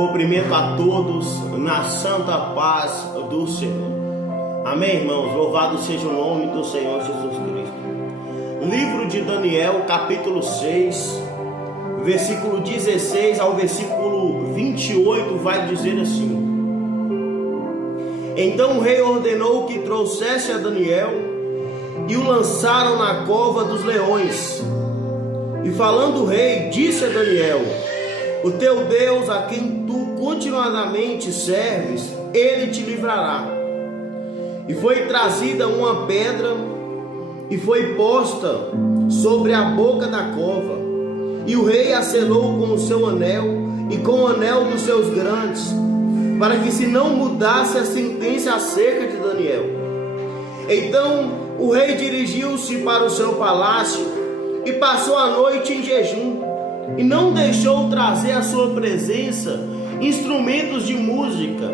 Cumprimento a todos na santa paz do Senhor. Amém, irmãos? Louvado seja o nome do Senhor Jesus Cristo. Livro de Daniel, capítulo 6, versículo 16 ao versículo 28, vai dizer assim: Então o rei ordenou que trouxesse a Daniel e o lançaram na cova dos leões. E falando o rei, disse a Daniel: O teu Deus, a quem tu continuadamente serves, ele te livrará. E foi trazida uma pedra e foi posta sobre a boca da cova. E o rei a selou com o seu anel e com o anel dos seus grandes, para que se não mudasse a sentença acerca de Daniel. Então o rei dirigiu-se para o seu palácio e passou a noite em jejum, e não deixou trazer à sua presença instrumentos de música,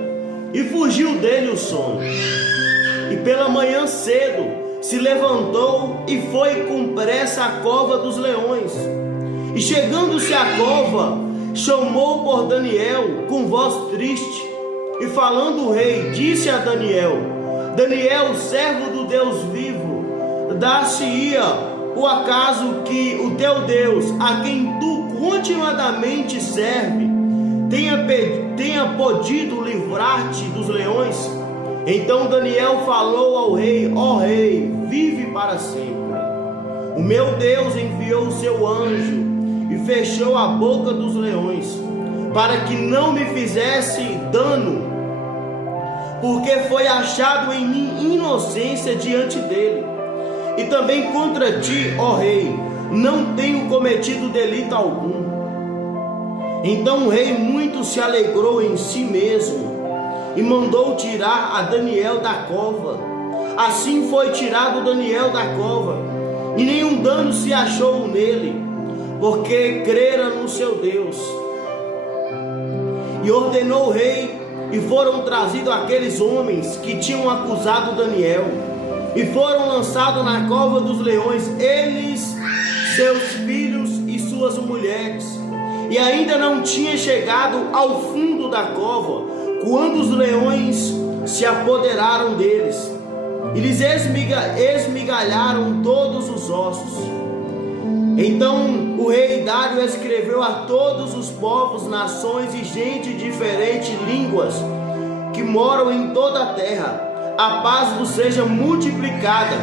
e fugiu dele o sono. E pela manhã cedo se levantou e foi com pressa à cova dos leões. E chegando-se à cova, chamou por Daniel com voz triste. E falando o rei, disse a Daniel: Daniel, servo do Deus vivo, dar-se-ia o acaso que o teu Deus, a quem tu continuadamente serve, tenha podido livrar-te dos leões? Então Daniel falou ao rei: Ó rei, vive para sempre. O meu Deus enviou o seu anjo e fechou a boca dos leões, para que não me fizesse dano, porque foi achado em mim inocência diante dele. E também contra ti, ó rei, não tenho cometido delito algum. Então o rei muito se alegrou em si mesmo e mandou tirar a Daniel da cova. Assim foi tirado Daniel da cova, e nenhum dano se achou nele, porque crera no seu Deus. E ordenou o rei, e foram trazidos aqueles homens que tinham acusado Daniel, e foram lançados na cova dos leões, eles, seus filhos e suas mulheres. E ainda não tinha chegado ao fundo da cova, quando os leões se apoderaram deles, e lhes esmigalharam todos os ossos. Então o rei Dário escreveu a todos os povos, nações e gente de diferentes línguas que moram em toda a terra: a paz vos seja multiplicada.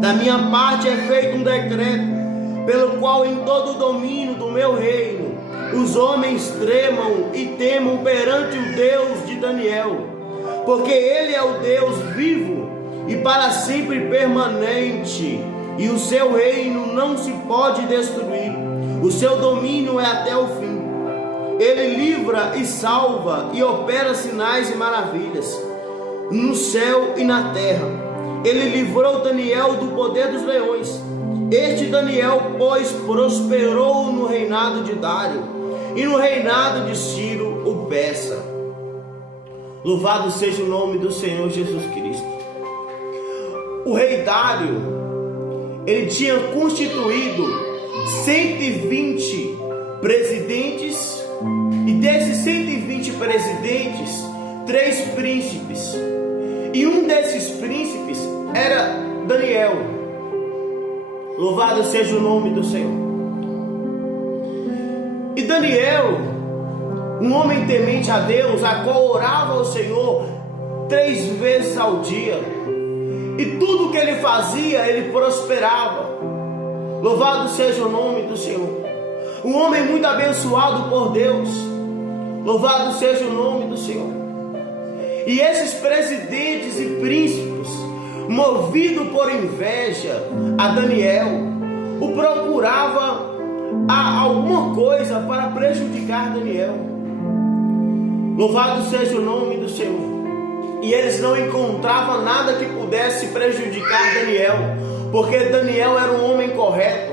Da minha parte é feito um decreto, pelo qual em todo o domínio do meu reino os homens tremam e temam perante o Deus de Daniel, porque ele é o Deus vivo e para sempre permanente, e o seu reino não se pode destruir, o seu domínio é até o fim. Ele livra e salva e opera sinais e maravilhas no céu e na terra. Ele livrou Daniel do poder dos leões. Este Daniel, pois, prosperou no reinado de Dário e no reinado de Ciro o Persa. Louvado seja o nome do Senhor Jesus Cristo. O rei Dário, ele tinha constituído 120 presidentes, e desses 120 presidentes, 3 príncipes, e um desses príncipes era Daniel. Louvado seja o nome do Senhor. E Daniel, um homem temente a Deus, a qual orava ao Senhor 3 vezes ao dia, e tudo que ele fazia, ele prosperava. Louvado seja o nome do Senhor. Um homem muito abençoado por Deus. Louvado seja o nome do Senhor. E esses presidentes e príncipes, movido por inveja a Daniel, o procurava alguma coisa para prejudicar Daniel. Louvado seja o nome do Senhor. E eles não encontravam nada que pudesse prejudicar Daniel, porque Daniel era um homem correto,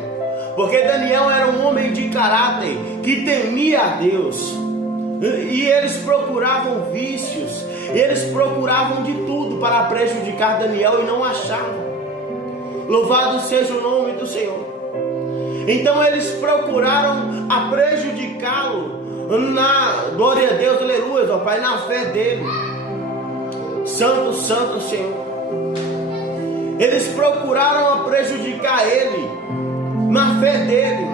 porque Daniel era um homem de caráter, que temia a Deus. E eles procuravam vícios, eles procuravam de tudo para prejudicar Daniel e não achavam. Louvado seja o nome do Senhor. Então eles procuraram a prejudicá-lo glória a Deus, aleluia, ó Pai, na fé dele. Santo, santo Senhor. Eles procuraram prejudicar ele na fé dele.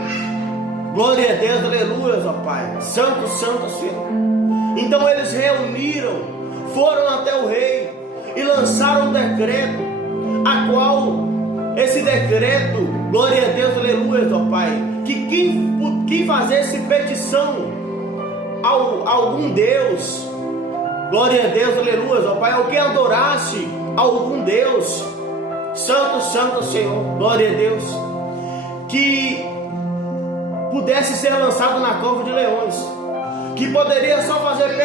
Glória a Deus, aleluia, ó Pai. Santo, santo Senhor. Então eles reuniram, foram até o rei e lançaram um decreto, a qual esse decreto, glória a Deus, aleluia, ó Pai, que quem fizesse petição a algum Deus, glória a Deus, aleluia, ó Pai, ou quem adorasse a algum Deus, santo, santo Senhor, glória a Deus, que pudesse ser lançado na cova de leões, que poderia só fazer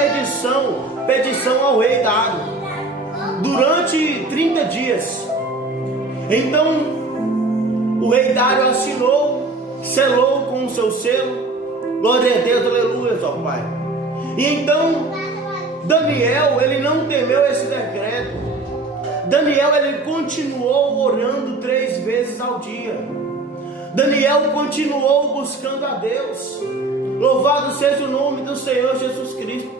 petição ao rei Dário, durante 30 dias. Então o rei Dário assinou, selou com o seu selo, glória a Deus, aleluia, ó Pai. E então Daniel, ele não temeu esse decreto. Daniel, ele continuou orando 3 vezes ao dia. Daniel continuou buscando a Deus. Louvado seja o nome do Senhor Jesus Cristo.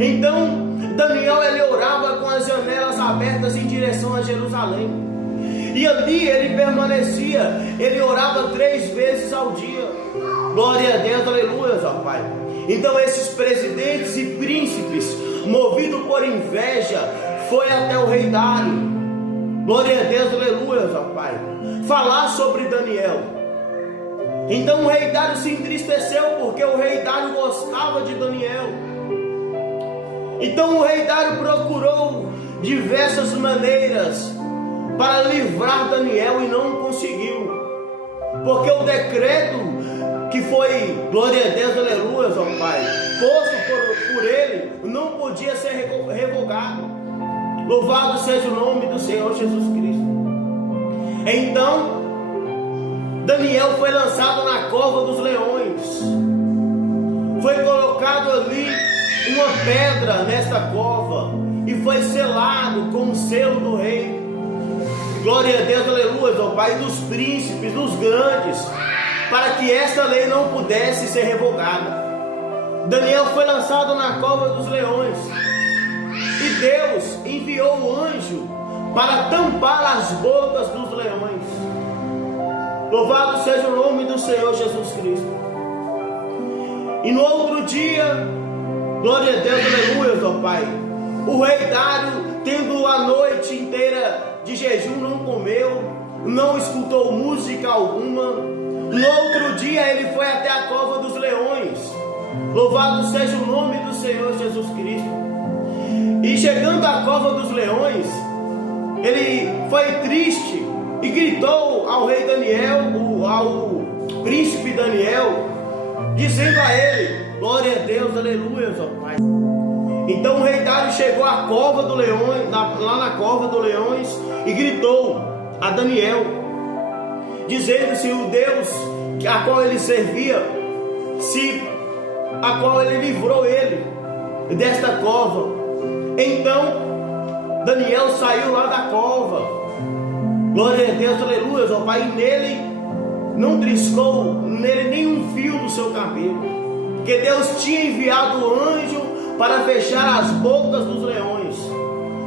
Então Daniel, ele orava com as janelas abertas em direção a Jerusalém. E ali ele permanecia, ele orava 3 vezes ao dia. Glória a Deus, aleluia, ó Pai. Então esses presidentes e príncipes, movidos por inveja, foi até o rei Dário. Glória a Deus, aleluia, ó Pai. Falar sobre Daniel. Então o rei Dário se entristeceu, porque o rei Dário gostava de Daniel. Então o rei Dário procurou diversas maneiras para livrar Daniel e não conseguiu, porque o decreto que foi, glória a Deus, aleluia, ó Pai, posto por ele, não podia ser revogado. Louvado seja o nome do Senhor Jesus Cristo. Então Daniel foi lançado na cova dos leões. Foi colocado ali uma pedra nesta cova e foi selado com o selo do rei. Glória a Deus, aleluia, ó Pai, dos príncipes, dos grandes, para que esta lei não pudesse ser revogada. Daniel foi lançado na cova dos leões e Deus enviou o anjo para tampar as bocas dos leões. Louvado seja o nome do Senhor Jesus Cristo. E no outro dia, glória a Deus, aleluia, ó Pai, o rei Dário, tendo a noite inteira de jejum, não comeu, não escutou música alguma. No outro dia ele foi até a cova dos leões. Louvado seja o nome do Senhor Jesus Cristo. E chegando à cova dos leões, ele foi triste e gritou ao rei Daniel, ao príncipe Daniel, dizendo a ele, glória a Deus, aleluia, ó Pai. Então o rei Dário chegou à cova do leões, lá na cova dos leões, e gritou a Daniel, dizendo se o Deus a qual ele servia, a qual ele livrou ele desta cova. Então Daniel saiu lá da cova, glória a Deus, aleluia, ó Pai, e nele não triscou nele nenhum fio do seu cabelo, porque Deus tinha enviado o anjo para fechar as bocas dos leões.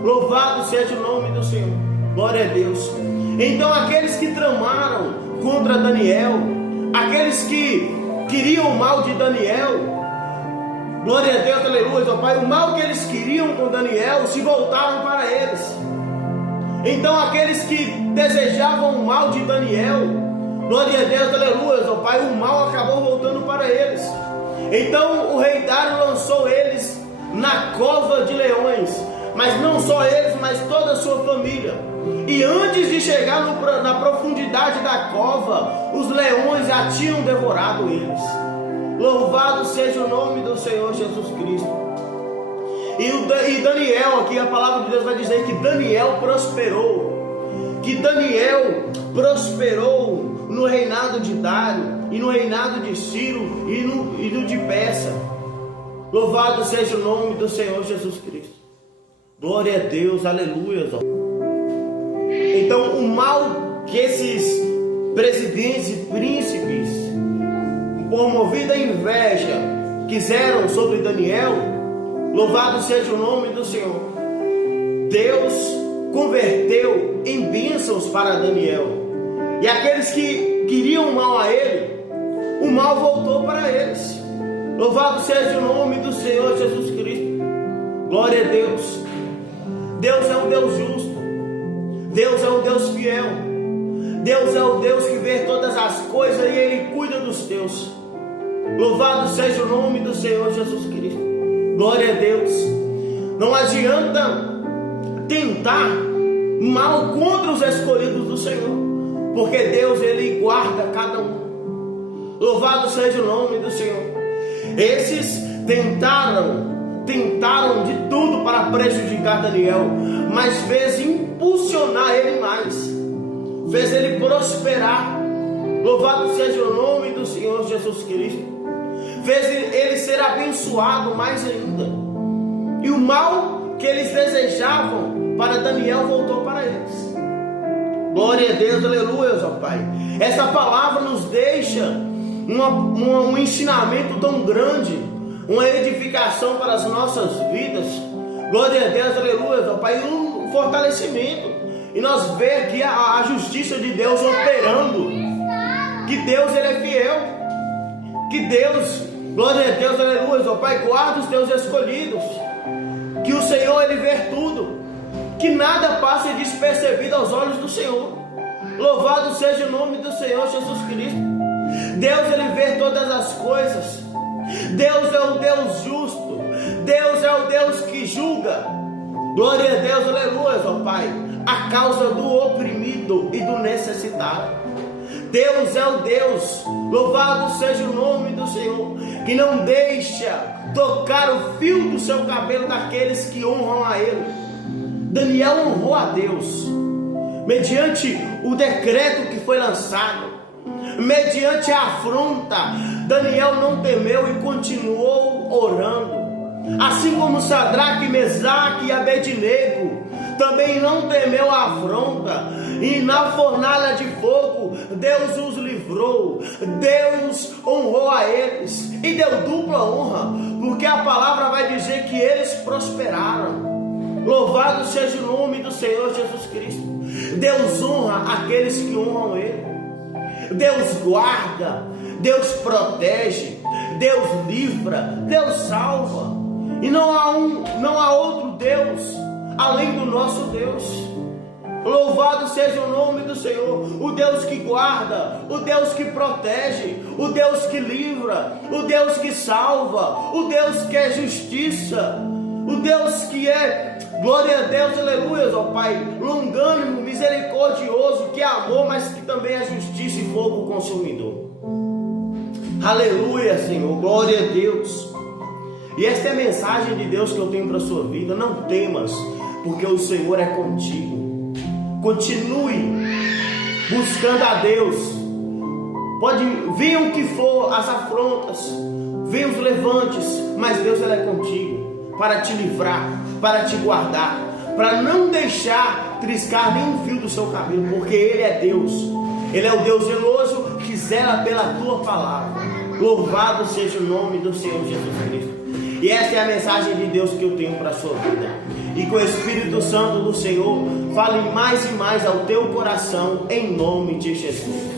Louvado seja o nome do Senhor, glória a Deus. Então aqueles que tramaram contra Daniel, aqueles que queriam o mal de Daniel, glória a Deus, aleluia, ó Pai, o mal que eles queriam com Daniel se voltaram para eles. Então aqueles que desejavam o mal de Daniel, glória a Deus, aleluia, ó Pai, o mal acabou voltando para eles. Então o rei Dário lançou eles na cova de leões, mas não só eles, mas toda a sua família. E antes de chegar na profundidade da cova, os leões já tinham devorado eles. Louvado seja o nome do Senhor Jesus Cristo. E Daniel, aqui a palavra de Deus vai dizer que Daniel prosperou. Que Daniel prosperou no reinado de Dário, e no reinado de Ciro, e no de Persa. Louvado seja o nome do Senhor Jesus Cristo. Glória a Deus, aleluia. Então o mal que esses presidentes e príncipes, por movida inveja, quiseram sobre Daniel, louvado seja o nome do Senhor, Deus converteu em bênçãos para Daniel. E aqueles que queriam mal a ele, o mal voltou para eles. Louvado seja o nome do Senhor Jesus Cristo. Glória a Deus. Deus é um Deus justo. Deus é um Deus fiel. Deus é o Deus que vê todas as coisas e Ele cuida dos teus. Louvado seja o nome do Senhor Jesus Cristo. Glória a Deus. Não adianta tentar mal contra os escolhidos do Senhor, porque Deus, Ele guarda cada um. Louvado seja o nome do Senhor. Esses tentaram de tudo para prejudicar Daniel, mas fez impulsionar ele mais, fez ele prosperar. Louvado seja o nome do Senhor Jesus Cristo. Fez ele ser abençoado mais ainda. E o mal que eles desejavam para Daniel voltou para eles. Glória a Deus, aleluia, ó Pai. Essa palavra nos deixa um ensinamento tão grande, uma edificação para as nossas vidas. Glória a Deus, aleluia, ó Pai. Um fortalecimento. E nós vemos aqui a justiça de Deus operando. Que Deus, Ele é fiel. Que Deus, glória a Deus, aleluia, ó Pai, guarda os teus escolhidos. Que o Senhor, Ele vê tudo. Que nada passe despercebido aos olhos do Senhor. Louvado seja o nome do Senhor Jesus Cristo. Deus, Ele vê todas as coisas. Deus é o Deus justo. Deus é o Deus que julga. Glória a Deus, aleluia, ó Pai, a causa do oprimido e do necessitado. Deus é o Deus, louvado seja o nome do Senhor, que não deixa tocar o fio do seu cabelo daqueles que honram a Ele. Daniel honrou a Deus, mediante o decreto que foi lançado, mediante a afronta. Daniel não temeu e continuou orando. Assim como Sadraque, Mesaque e Abednego também não temeu a afronta, e na fornalha de fogo Deus os livrou. Deus honrou a eles e deu dupla honra, porque a palavra vai dizer que eles prosperaram. Louvado seja o nome do Senhor Jesus Cristo. Deus honra aqueles que honram Ele. Deus guarda, Deus protege, Deus livra, Deus salva. E não há outro Deus além do nosso Deus. Louvado seja o nome do Senhor, o Deus que guarda, o Deus que protege, o Deus que livra, o Deus que salva, o Deus que é justiça, o Deus que é, glória a Deus, aleluia, ó Pai, longânimo, misericordioso, que é amor, mas que também é justiça e fogo consumidor. Aleluia, Senhor, glória a Deus. E esta é a mensagem de Deus que eu tenho para a sua vida. Não temas, porque o Senhor é contigo. Continue buscando a Deus. Pode vir o que for, as afrontas, venham os levantes, mas Deus, Ele é contigo, para te livrar, para te guardar, para não deixar triscar nenhum fio do seu cabelo, porque Ele é Deus. Ele é o Deus zeloso que zela pela tua palavra. Louvado seja o nome do Senhor Jesus Cristo. E essa é a mensagem de Deus que eu tenho para a sua vida. E com o Espírito Santo do Senhor, fale mais e mais ao teu coração, em nome de Jesus.